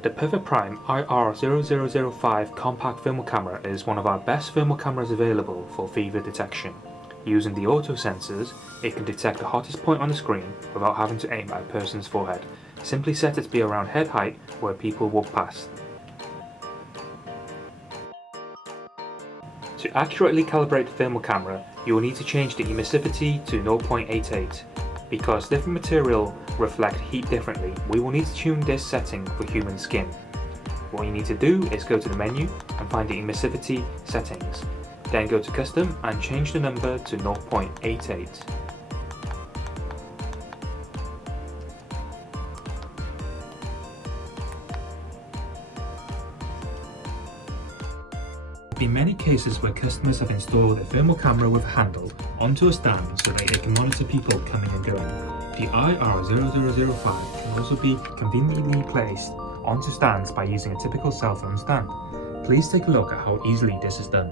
The PerfectPrime IR0005 compact thermal camera is one of our best thermal cameras available for fever detection. Using the auto sensors, it can detect the hottest point on the screen without having to aim at a person's forehead. Simply set it to be around head height where people walk past. To accurately calibrate the thermal camera, you will need to change the emissivity to 0.88. Because different material reflect heat differently, we will need to tune this setting for human skin. What you need to do is go to the menu and find the emissivity settings. Then go to custom and change the number to 0.88. There have been many cases where customers have installed a thermal camera with a handle onto a stand so that they can monitor people coming and going. The IR0005 can also be conveniently placed onto stands by using a typical cell phone stand. Please take a look at how easily this is done.